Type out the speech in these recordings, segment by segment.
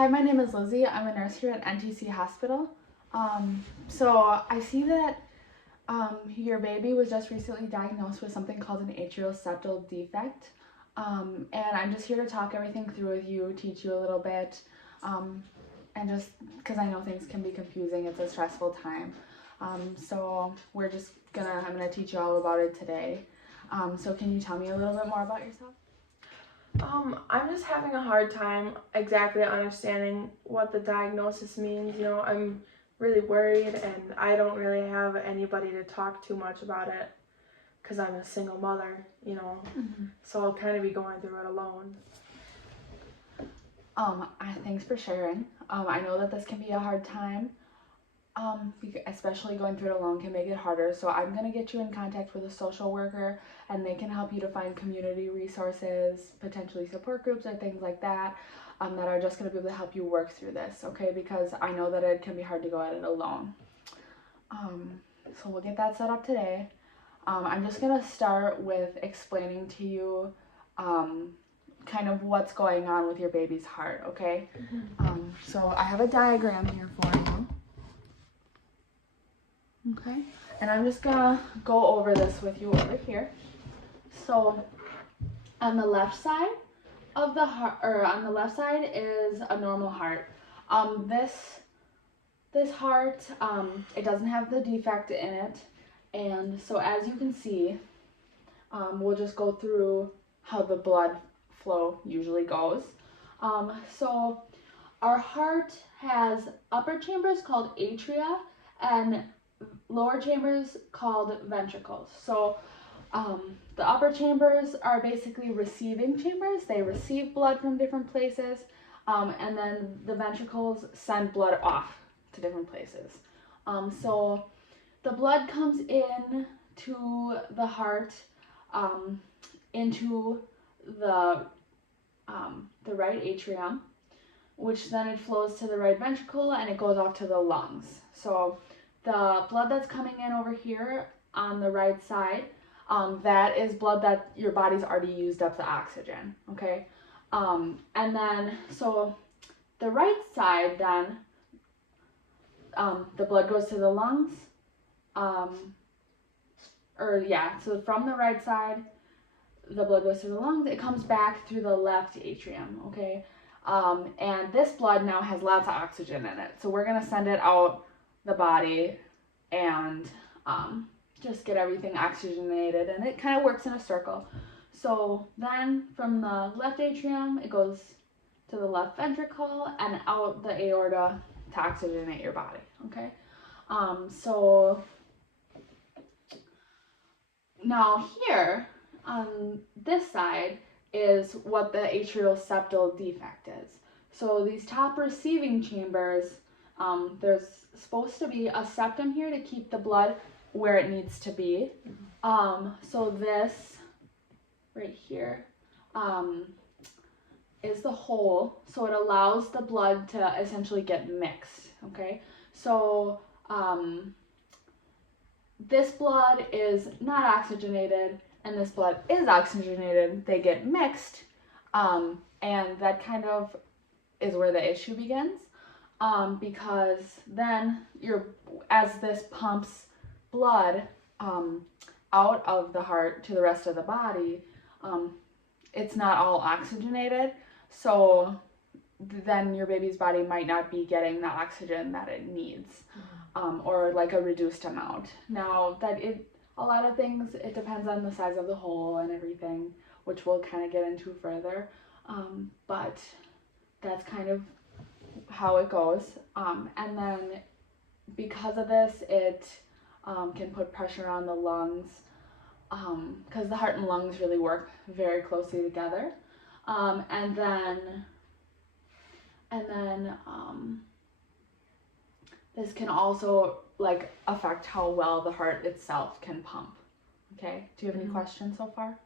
Hi, my name is Lizzie. I'm a nurse here at NTC Hospital. So I see that your baby was just recently diagnosed with something called an atrial defect. And I'm just here to talk everything through with you, teach you a little bit, and just because I know things can be confusing, it's a stressful time. So I'm gonna teach you all about it today. So can you tell me a little bit more about yourself? I'm just having a hard time exactly understanding what the diagnosis means. I'm really worried and I don't really have anybody to talk too much about it because I'm a single mother, so I'll kind of be going through it alone. Thanks for sharing. I know that this can be a hard time. Especially going through it alone can make it harder. So I'm going to get you in contact with a social worker and they can help you to find community resources, potentially support groups or things like that, that are just going to be able to help you work through this, okay? Because I know that it can be hard to go at it alone. So we'll get that set up today. I'm just going to start with explaining to you kind of what's going on with your baby's heart, okay? So I have a diagram here for you. Okay, and I'm just gonna go over this with you over here. So on the left side of the heart, or on the left side is a normal heart. This heart, it doesn't have the defect in it, and so as you can see, we'll just go through how the blood flow usually goes. So our heart has upper chambers called atria and lower chambers called ventricles. So the upper chambers are basically receiving chambers. They receive blood from different places, and then the ventricles send blood off to different places. So the blood comes in to the heart, into the right atrium, which then it flows to the right ventricle and it goes off to the lungs. So the blood that's coming in over here on the right side, that is blood that your body's already used up the oxygen, okay? And then, so the right side then, the blood goes to the lungs, so from the right side, the blood goes to the lungs, it comes back through the left atrium, okay? And this blood now has lots of oxygen in it, so we're gonna send it out the body and just get everything oxygenated, and it kind of works in a circle. So then from the left atrium it goes to the left ventricle and out the aorta to oxygenate your body, okay? So now here on this side is what the atrial defect is. So these top receiving chambers, there's supposed to be a septum here to keep the blood where it needs to be. So this right here is the hole, so it allows the blood to essentially get mixed, okay? So this blood is not oxygenated and this blood is oxygenated. They get mixed, and that kind of is where the issue begins. Because then as this pumps blood out of the heart to the rest of the body, it's not all oxygenated, so then your baby's body might not be getting the oxygen that it needs, or like a reduced amount. Now a lot of things, it depends on the size of the hole and everything, which we'll kind of get into further, but that's kind of how it goes. And then because of this, it can put pressure on the lungs, because the heart and lungs really work very closely together. And then this can also like affect how well the heart itself can pump. Okay, do you have any questions so far?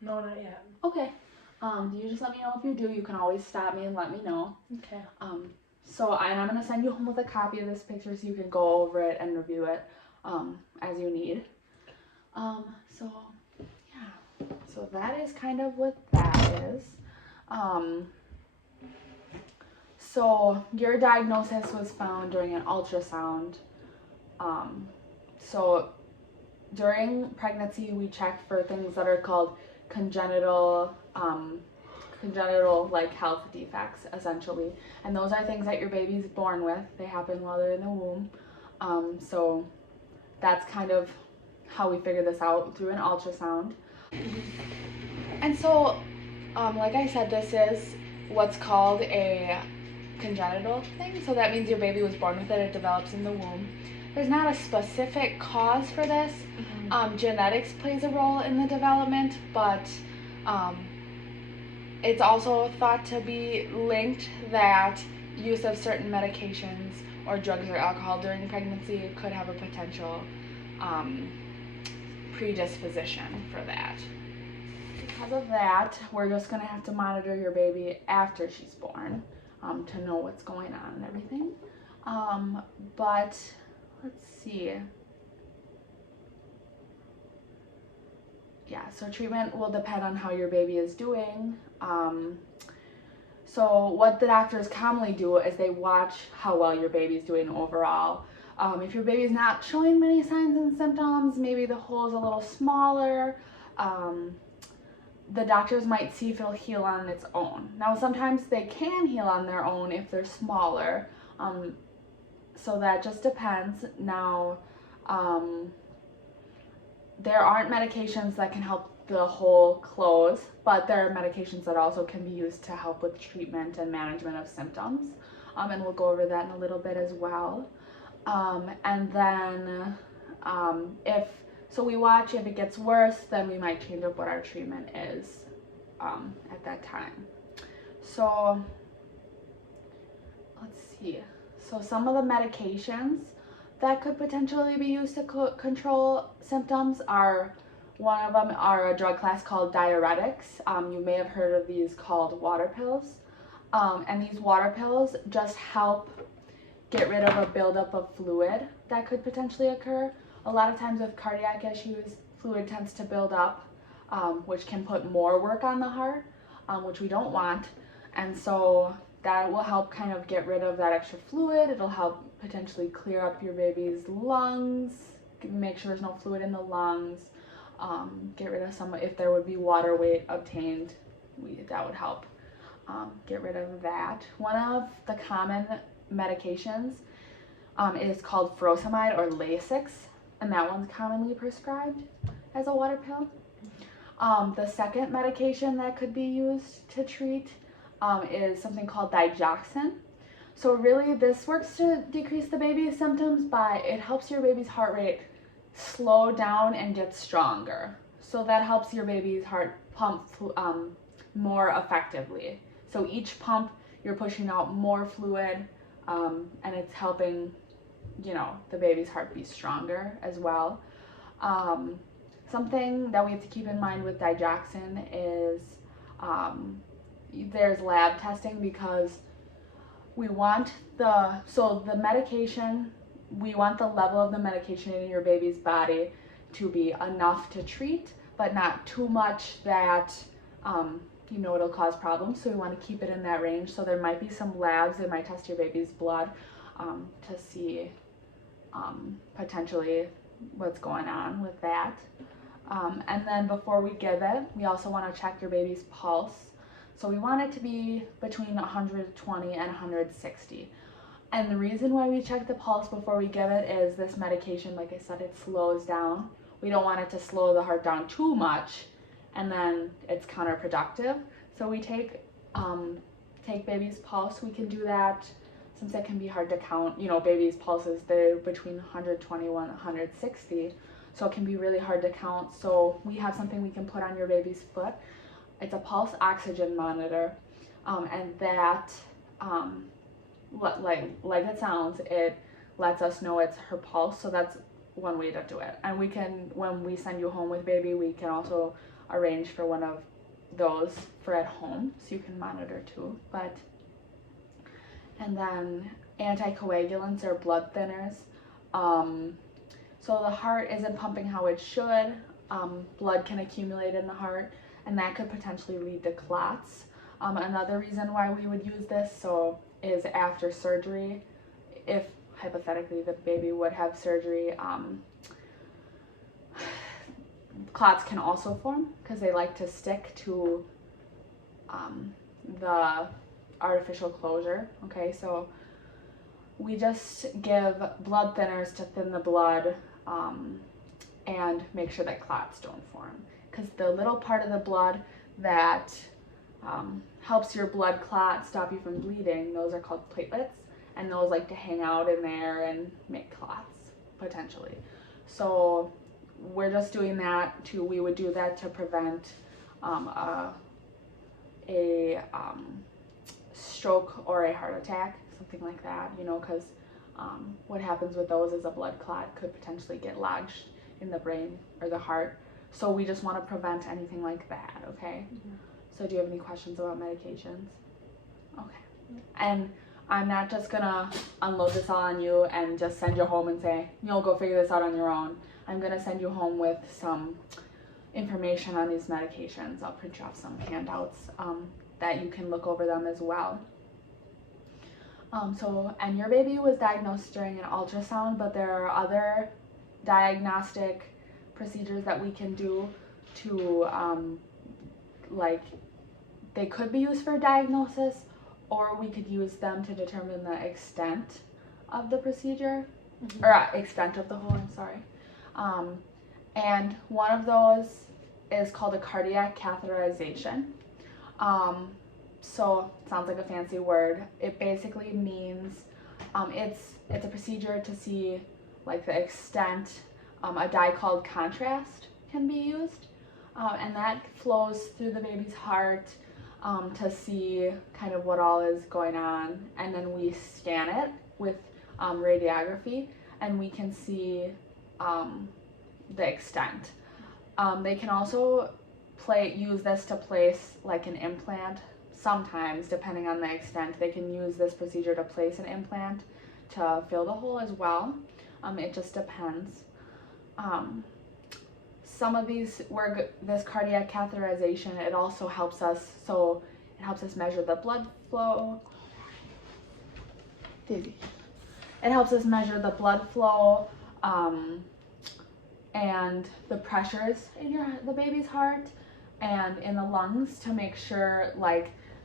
No, not yet. Okay. You just let me know if you do. You can always stop me and let me know. Okay. And I'm gonna send you home with a copy of this picture so you can go over it and review it as you need. So that is kind of what that is. So your diagnosis was found during an ultrasound. So during pregnancy, we check for things that are called congenital like health defects, essentially, and those are things that your baby's born with. They happen while they're in the womb. So that's kind of how we figure this out, through an ultrasound. And so, like I said, this is what's called a congenital thing. So that means your baby was born with it. It develops in the womb. There's not a specific cause for this. Genetics plays a role in the development, but it's also thought to be linked that use of certain medications or drugs or alcohol during pregnancy could have a potential predisposition for that. Because of that, we're just going to have to monitor your baby after she's born to know what's going on and everything. But let's see. Yeah, so treatment will depend on how your baby is doing. So what the doctors commonly do is they watch how well your baby's doing overall. If your baby's not showing many signs and symptoms, maybe the hole's a little smaller, the doctors might see if it'll heal on its own. Now sometimes they can heal on their own if they're smaller, so that just depends. Now, there aren't medications that can help the hole close, but there are medications that also can be used to help with treatment and management of symptoms, and we'll go over that in a little bit as well. And then so we watch. If it gets worse, then we might change up what our treatment is at that time. So let's see. So some of the medications that could potentially be used to control symptoms are, one of them are a drug class called diuretics. You may have heard of these called water pills. And these water pills just help get rid of a buildup of fluid that could potentially occur. A lot of times with cardiac issues, fluid tends to build up, which can put more work on the heart, which we don't want. And so that will help kind of get rid of that extra fluid. It'll help potentially clear up your baby's lungs, make sure there's no fluid in the lungs, get rid of some, if there would be water weight obtained, that would help get rid of that. One of the common medications is called furosemide or Lasix, and that one's commonly prescribed as a water pill. The second medication that could be used to treat is something called digoxin. So really this works to decrease the baby's symptoms by, it helps your baby's heart rate slow down and get stronger. So that helps your baby's heart pump more effectively. So each pump you're pushing out more fluid, and it's helping, the baby's heart be stronger as well. Something that we have to keep in mind with digoxin is there's lab testing, because we want the medication, we want the level of the medication in your baby's body to be enough to treat, but not too much that it'll cause problems. So we want to keep it in that range. So there might be some labs, they might test your baby's blood to see potentially what's going on with that. And then before we give it, we also want to check your baby's pulse. So we want it to be between 120 and 160. And the reason why we check the pulse before we give it is this medication, like I said, it slows down. We don't want it to slow the heart down too much, and then it's counterproductive. So we take baby's pulse. We can do that since it can be hard to count. Baby's pulses, they're between 121 and 160. So it can be really hard to count. So we have something we can put on your baby's foot. It's a pulse oxygen monitor, and that, like it sounds, it lets us know it's her pulse. So that's one way to do it. And we can, when we send you home with baby, we can also arrange for one of those for at home, so you can monitor too. And then anticoagulants or blood thinners. So the heart isn't pumping how it should. Blood can accumulate in the heart, and that could potentially lead to clots. Another reason why we would use this, so is after surgery, if hypothetically the baby would have surgery, clots can also form because they like to stick to the artificial closure. Okay, so we just give blood thinners to thin the blood and make sure that clots don't form, because the little part of the blood that helps your blood clot stop you from bleeding, those are called platelets, and those like to hang out in there and make clots potentially. So we're just doing that we would do that to prevent a stroke or a heart attack, something like that, you know, because what happens with those is a blood clot could potentially get lodged in the brain or the heart. So we just want to prevent anything like that, okay? Mm-hmm. So do you have any questions about medications? Okay. And I'm not just gonna unload this all on you and just send you home and say, you'll go figure this out on your own. I'm gonna send you home with some information on these medications. I'll print you off some handouts that you can look over them as well. And your baby was diagnosed during an ultrasound, but there are other diagnostic procedures that we can do to, they could be used for diagnosis, or we could use them to determine the extent of the procedure, mm-hmm. or extent of the hole, I'm sorry. And one of those is called a cardiac catheterization. So it sounds like a fancy word. It basically means it's a procedure to see like the extent. A dye called contrast can be used, and that flows through the baby's heart to see kind of what all is going on, and then we scan it with radiography, and we can see the extent. They can also use this to place like an implant. Sometimes, depending on the extent, they can use this procedure to place an implant to fill the hole as well. It just depends. Some of these, this cardiac catheterization, it also helps us, it helps us measure the blood flow. Daisy. It helps us measure the blood flow and the pressures in the baby's heart and in the lungs to make sure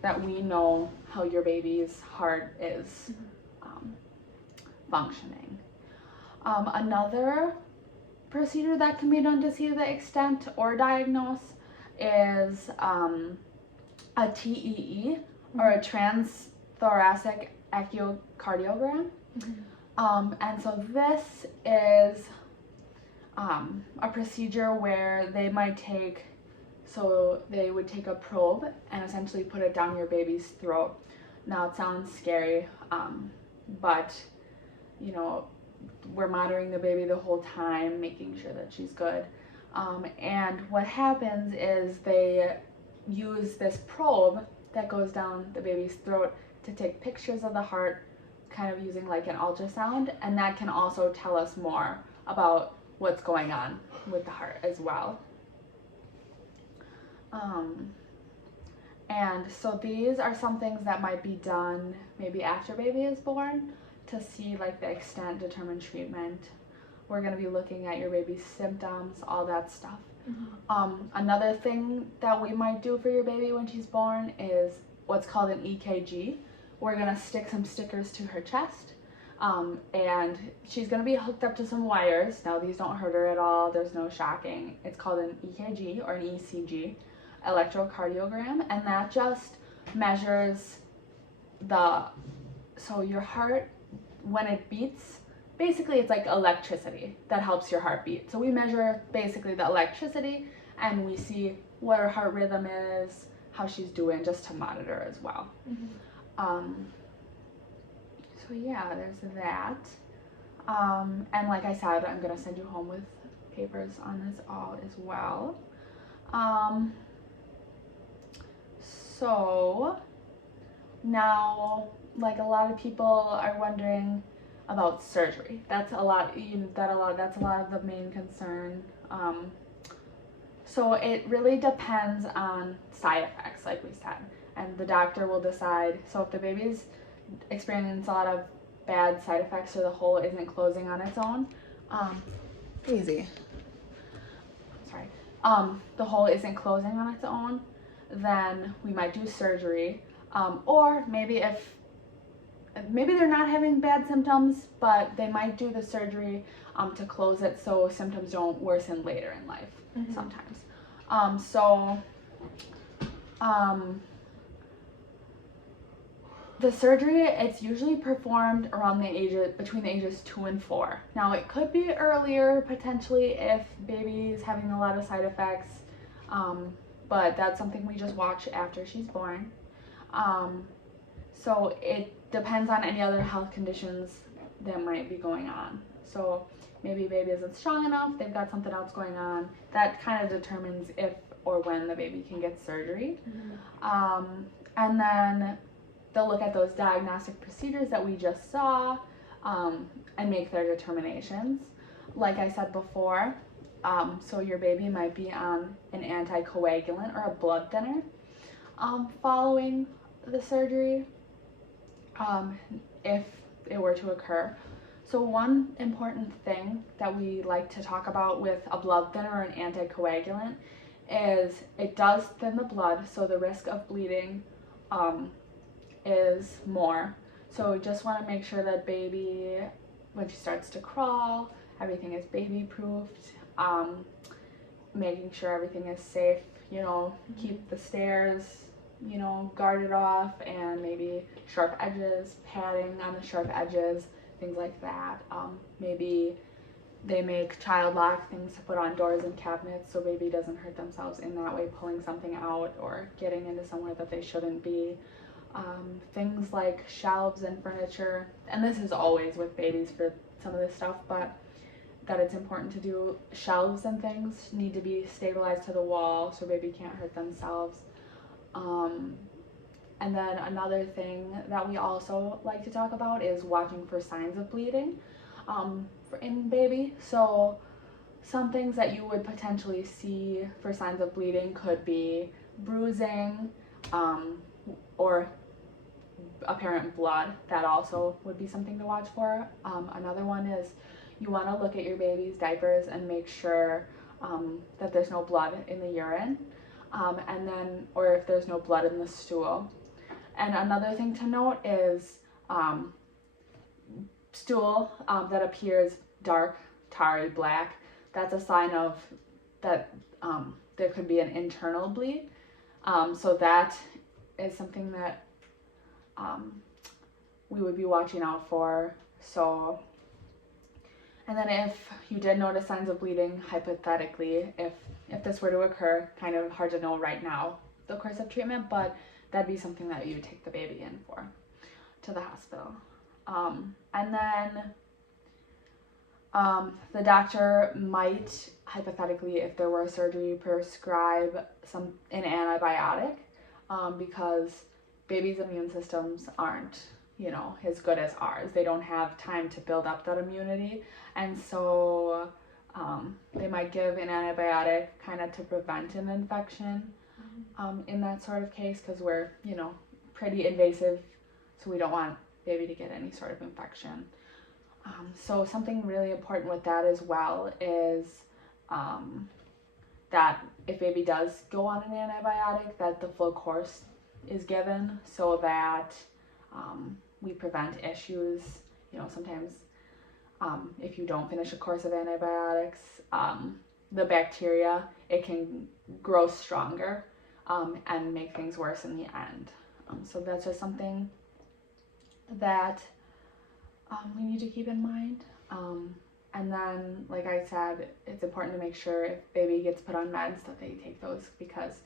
that we know how your baby's heart is functioning. Another procedure that can be done to see the extent or diagnose is a TEE, or a transthoracic echocardiogram. Mm-hmm. And so this is a procedure where they would take a probe and essentially put it down your baby's throat. Now it sounds scary, but you know, we're monitoring the baby the whole time, making sure that she's good. And what happens is they use this probe that goes down the baby's throat to take pictures of the heart, kind of using like an ultrasound, and that can also tell us more about what's going on with the heart as well. And so these are some things that might be done maybe after baby is born to see like the extent, determine treatment. We're going to be looking at your baby's symptoms, all that stuff. Mm-hmm. Another thing that we might do for your baby when she's born is what's called an EKG. We're going to stick some stickers to her chest, and she's going to be hooked up to some wires. Now these don't hurt her at all, there's no shocking. It's called an EKG or an ECG, electrocardiogram, and that just measures so your heart, when it beats, basically it's like electricity that helps your heart beat. So we measure basically the electricity, and we see what her heart rhythm is, how she's doing, just to monitor as well. Mm-hmm. So yeah, there's that. And like I said, I'm gonna send you home with papers on this all as well. So now, like, a lot of people are wondering about surgery. That's a lot of the main concern. So it really depends on side effects, like we said, and the doctor will decide. So if the baby's experience a lot of bad side effects or the hole isn't closing on its own, easy. Sorry. The hole isn't closing on its own, then we might do surgery. Or maybe maybe they're not having bad symptoms, but they might do the surgery to close it so symptoms don't worsen later in life sometimes. The surgery, it's usually performed around between the ages 2 and 4. Now it could be earlier potentially if baby's having a lot of side effects, but that's something we just watch after she's born. So it depends on any other health conditions that might be going on. So maybe baby isn't strong enough, they've got something else going on. That kind of determines if or when the baby can get surgery. And then they'll look at those diagnostic procedures that we just saw and make their determinations. Like I said before, so your baby might be on an anticoagulant or a blood thinner following the surgery if it were to occur. So one important thing that we like to talk about with a blood thinner or an anticoagulant is it does thin the blood, so the risk of bleeding is more. So we just want to make sure that baby, when she starts to crawl, everything is baby proofed, making sure everything is safe, keep the stairs, guarded off, and maybe sharp edges, padding on the sharp edges, things like that. Maybe they make child lock things to put on doors and cabinets so baby doesn't hurt themselves in that way, pulling something out or getting into somewhere that they shouldn't be. Things like shelves and furniture, and this is always with babies for some of this stuff, but that it's important to do. Shelves and things need to be stabilized to the wall so baby can't hurt themselves. And then another thing that we also like to talk about is watching for signs of bleeding in baby. So some things that you would potentially see for signs of bleeding could be bruising or apparent blood. That also would be something to watch for. Another one is you want to look at your baby's diapers and make sure that there's no blood in the urine, or if there's no blood in the stool. And another thing to note is stool that appears dark, tarry, black. That's a sign of that there could be an internal bleed. So that is something that we would be watching out for. So, and then if you did notice signs of bleeding, hypothetically, if this were to occur, kind of hard to know right now the course of treatment, but that'd be something that you would take the baby in for to the hospital. And then the doctor might, hypothetically, if there were a surgery, prescribe an antibiotic because babies' immune systems aren't, as good as ours. They don't have time to build up that immunity, and so they might give an antibiotic kind of to prevent an infection in that sort of case, because we're, pretty invasive, so we don't want baby to get any sort of infection. So something really important with that as well is that if baby does go on an antibiotic, that the full course is given so that we prevent issues. Sometimes if you don't finish a course of antibiotics, the bacteria, it can grow stronger and make things worse in the end. So that's just something that we need to keep in mind. And then, like I said, it's important to make sure if baby gets put on meds that they take those, because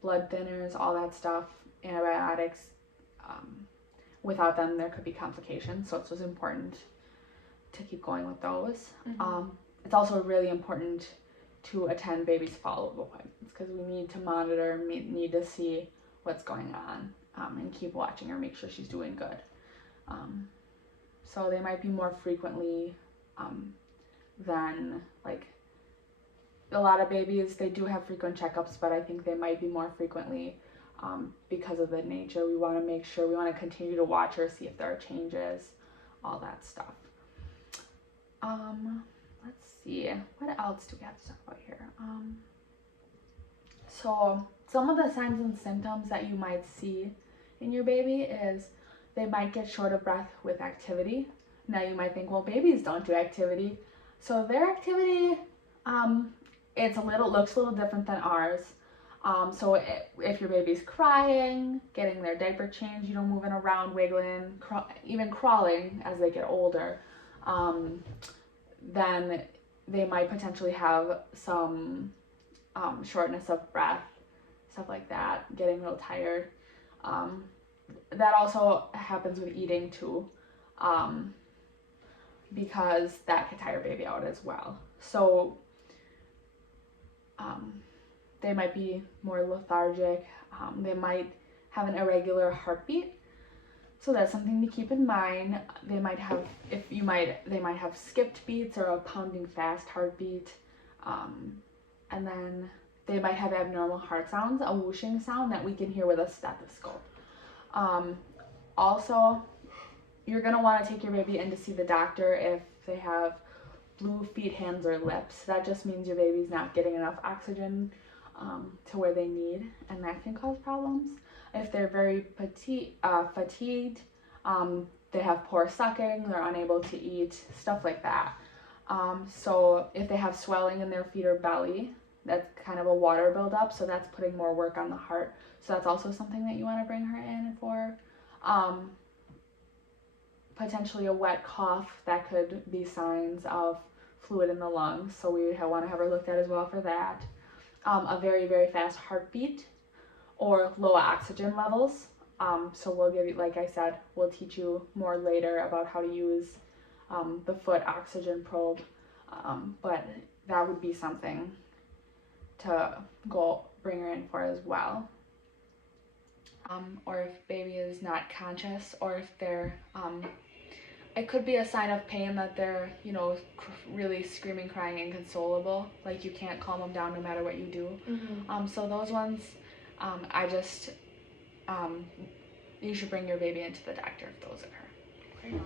blood thinners, all that stuff, antibiotics, without them there could be complications. So it's just important to keep going with those. It's also really important to attend baby's follow-up appointments, because we need to monitor, need to see what's going on, and keep watching her, make sure she's doing good. So they might be more frequently than, like, a lot of babies, they do have frequent checkups, but I think they might be more frequently because of the nature. We want to make sure, we want to continue to watch her, see if there are changes, all that stuff. Let's see, what else do we have to talk about here? So some of the signs and symptoms that you might see in your baby is they might get short of breath with activity. Now you might think, well, babies don't do activity. So their activity, looks a little different than ours. So if your baby's crying, getting their diaper changed, moving around, wiggling, even crawling as they get older, then they might potentially have some shortness of breath, stuff like that, getting real tired. That also happens with eating too, because that could tire baby out as well. So they might be more lethargic. They might have an irregular heartbeat. So that's something to keep in mind. They might have skipped beats or a pounding fast heartbeat. And then they might have abnormal heart sounds, a whooshing sound that we can hear with a stethoscope. Also, you're going to want to take your baby in to see the doctor if they have blue feet, hands, or lips. That just means your baby's not getting enough oxygen to where they need, and that can cause problems. If they're very fatigued, they have poor sucking, they're unable to eat, stuff like that. So if they have swelling in their feet or belly, that's kind of a water buildup, so that's putting more work on the heart. So that's also something that you want to bring her in for. Potentially a wet cough, that could be signs of fluid in the lungs, so we want to have her looked at as well for that. A very, very fast heartbeat or low oxygen levels. So we'll give you, like I said, we'll teach you more later about how to use the foot oxygen probe, but that would be something to go bring her in for as well. Or if baby is not conscious, or if they're, it could be a sign of pain that they're, really screaming, crying, inconsolable, like you can't calm them down no matter what you do. Mm-hmm. So those ones, you should bring your baby into the doctor if those occur. Okay.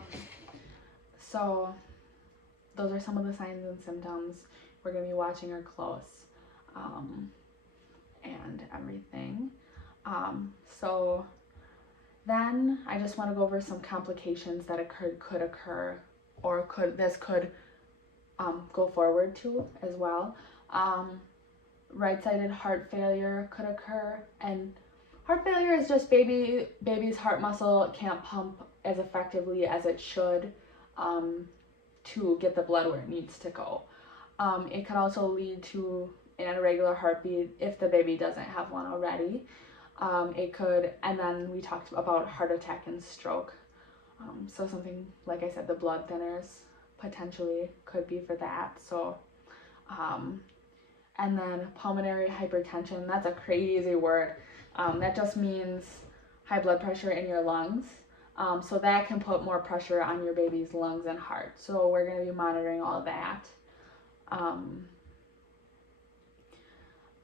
So those are some of the signs and symptoms. We're going to be watching her close, and everything. So then I just want to go over some complications that could occur, or could go forward to as well. Right-sided heart failure could occur, and heart failure is just baby's heart muscle can't pump as effectively as it should to get the blood where it needs to go. It could also lead to an irregular heartbeat if the baby doesn't have one already. It could, and then we talked about heart attack and stroke. So something, like I said, the blood thinners potentially could be for that. So, and then pulmonary hypertension, that's a crazy word. That just means high blood pressure in your lungs. So that can put more pressure on your baby's lungs and heart. So we're going to be monitoring all that.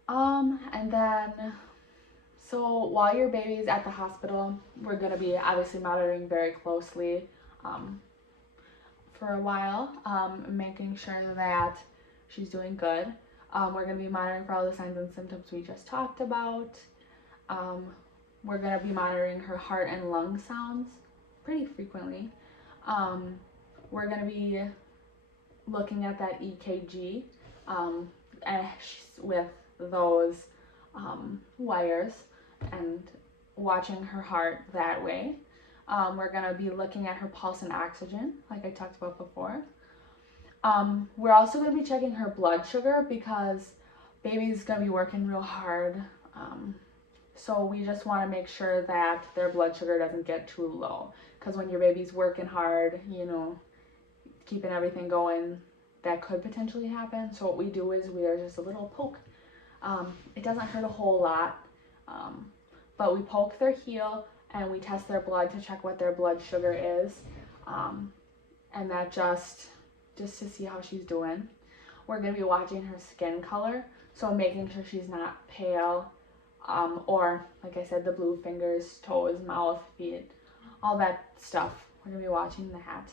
And then, so while your baby's at the hospital, we're going to be obviously monitoring very closely for a while, making sure that she's doing good. We're going to be monitoring for all the signs and symptoms we just talked about. We're going to be monitoring her heart and lung sounds pretty frequently. We're going to be looking at that EKG with those wires and watching her heart that way. We're going to be looking at her pulse and oxygen, like I talked about before. We're also going to be checking her blood sugar because baby's going to be working real hard. So we just want to make sure that their blood sugar doesn't get too low. Because when your baby's working hard, keeping everything going, that could potentially happen. So what we do is there's just a little poke. It doesn't hurt a whole lot, but we poke their heel and we test their blood to check what their blood sugar is, and that just to see how she's doing. We're going to be watching her skin color, so making sure she's not pale or like I said, the blue fingers, toes, mouth, feet, all that stuff. We're gonna be watching that.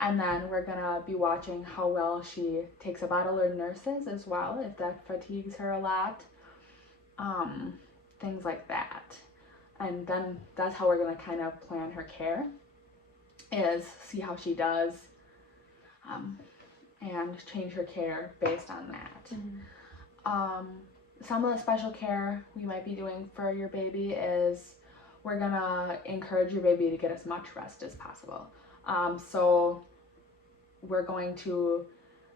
And then we're gonna be watching how well she takes a bottle or nurses as well, if that fatigues her a lot. Things like that. And then that's how we're gonna kind of plan her care, is see how she does, and change her care based on that. Some of the special care we might be doing for your baby is we're gonna encourage your baby to get as much rest as possible. So we're going to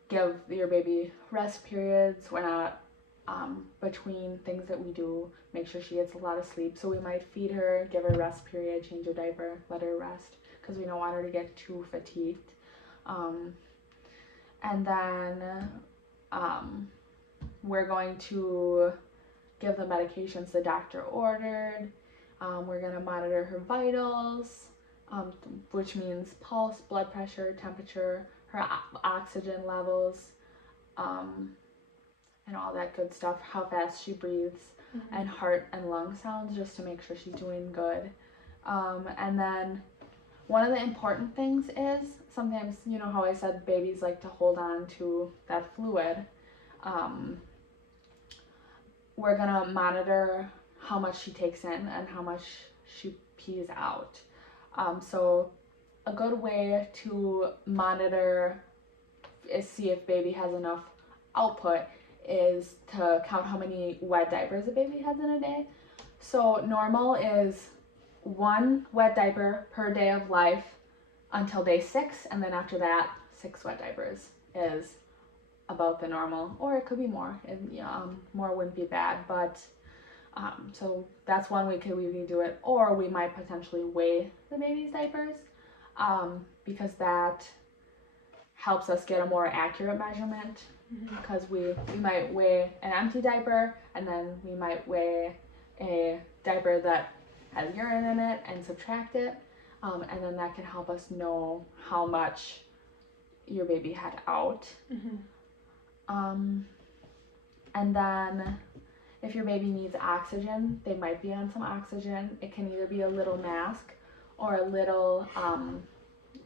give your baby rest periods. We're not between things that we do, make sure she gets a lot of sleep. So we might feed her, give her a rest period, change her diaper, let her rest, because we don't want her to get too fatigued. And then we're going to give the medications the doctor ordered. We're going to monitor her vitals, which means pulse, blood pressure, temperature, her oxygen levels, and all that good stuff, how fast she breathes, and heart and lung sounds, just to make sure she's doing good. And then one of the important things is, sometimes, you know how I said babies like to hold on to that fluid. We're gonna monitor how much she takes in and how much she pees out. So a good way to monitor is see if baby has enough output is to count how many wet diapers a baby has in a day. So normal is 1 wet diaper per day of life until day 6, and then after that 6 wet diapers is about the normal, or it could be more, and more wouldn't be bad, but so that's one way we can do it. Or we might potentially weigh the baby's diapers, because that helps us get a more accurate measurement, because we might weigh an empty diaper, and then we might weigh a diaper that has urine in it and subtract it, and then that can help us know how much your baby had out. And then if your baby needs oxygen, they might be on some oxygen. It can either be a little mask or a little,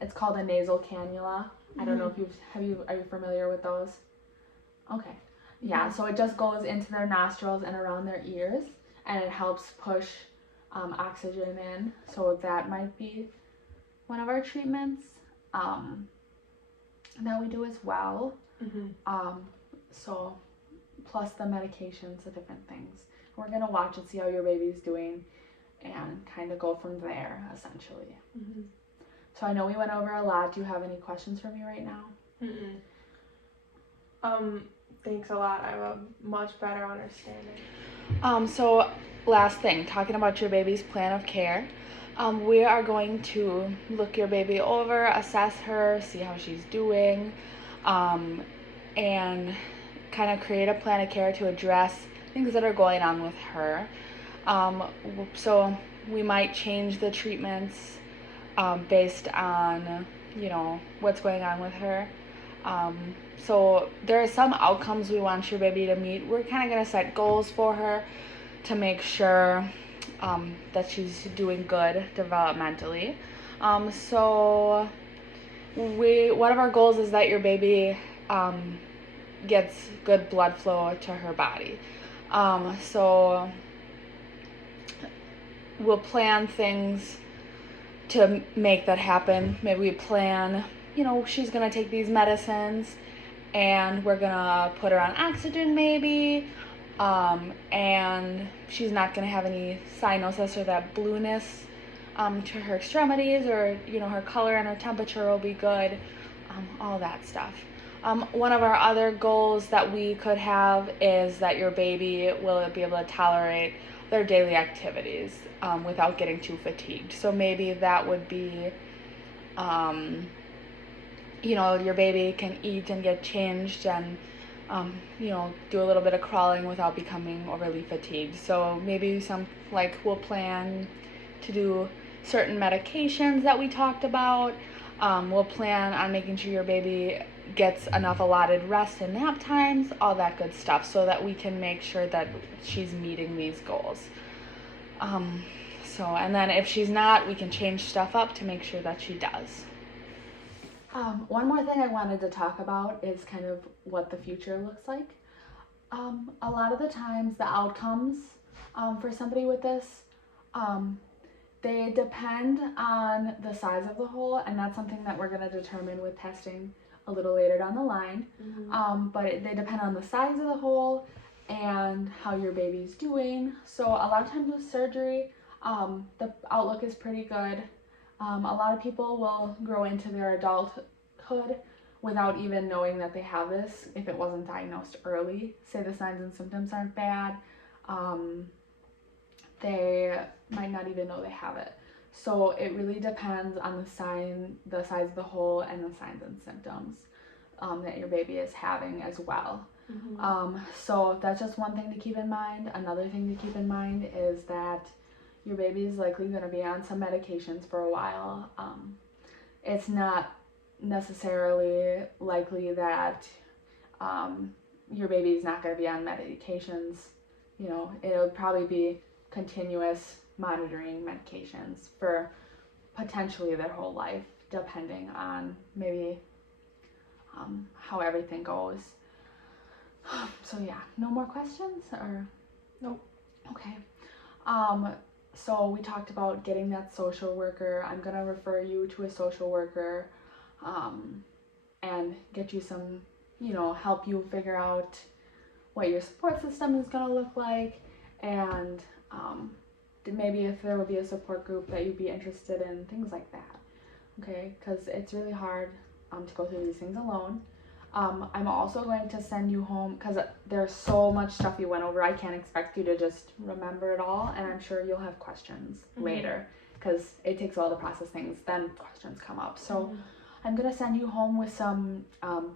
it's called a nasal cannula. I don't know if are you familiar with those? Okay. Yeah, so it just goes into their nostrils and around their ears, and it helps push oxygen in. So that might be one of our treatments that we do as well. So plus the medications, the different things. We're gonna watch and see how your baby's doing, and kind of go from there, essentially. So I know we went over a lot. Do you have any questions for me right now? Thanks a lot. I have a much better understanding. So last thing, talking about your baby's plan of care. We are going to look your baby over, assess her, see how she's doing, and kind of create a plan of care to address things that are going on with her. So we might change the treatments based on, what's going on with her. So there are some outcomes we want your baby to meet. We're kind of going to set goals for her to make sure that she's doing good developmentally. So one of our goals is that your baby gets good blood flow to her body. So we'll plan things to make that happen. Maybe we plan, she's gonna take these medicines and we're gonna put her on oxygen maybe, and she's not gonna have any cyanosis or that blueness to her extremities, or her color and her temperature will be good, all that stuff. One of our other goals that we could have is that your baby will be able to tolerate their daily activities without getting too fatigued. So maybe that would be, your baby can eat and get changed and, do a little bit of crawling without becoming overly fatigued. So maybe we'll plan to do certain medications that we talked about. We'll plan on making sure your baby gets enough allotted rest and nap times, all that good stuff, so that we can make sure that she's meeting these goals. And then if she's not, we can change stuff up to make sure that she does. One more thing I wanted to talk about is kind of what the future looks like. A lot of the times the outcomes for somebody with this, they depend on the size of the hole, and that's something that we're going to determine with testing a little later down the line. But they depend on the size of the hole and how your baby's doing. So a lot of times with surgery, the outlook is pretty good. A lot of people will grow into their adulthood without even knowing that they have this if it wasn't diagnosed early. Say the signs and symptoms aren't bad, they might not even know they have it. So it really depends on the size of the hole and the signs and symptoms that your baby is having as well. So that's just one thing to keep in mind. Another thing to keep in mind is that your baby is likely going to be on some medications for a while. It's not necessarily likely that your baby's not going to be on medications. You know, it'll probably be continuous monitoring medications for potentially their whole life, depending on maybe how everything goes. So yeah, no more questions or? Nope. Okay. So we talked about getting that social worker. I'm gonna refer you to a social worker and get you some, help you figure out what your support system is gonna look like, and maybe if there would be a support group that you'd be interested in, things like that. Okay, because it's really hard to go through these things alone. I'm also going to send you home, because there's so much stuff you went over. I can't expect you to just remember it all, and I'm sure you'll have questions later, because it takes a while to process things, then questions come up. So I'm going to send you home with some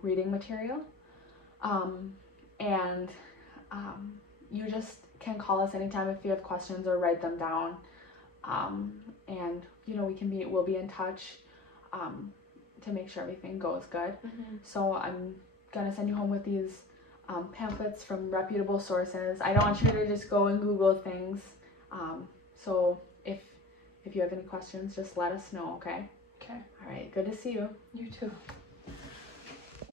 reading material, and you just can call us anytime if you have questions or write them down, and we'll be in touch to make sure everything goes good. So I'm gonna send you home with these pamphlets from reputable sources. I don't want you to just go and Google things. So if you have any questions, just let us know, okay? Okay. All right, good to see you. You too.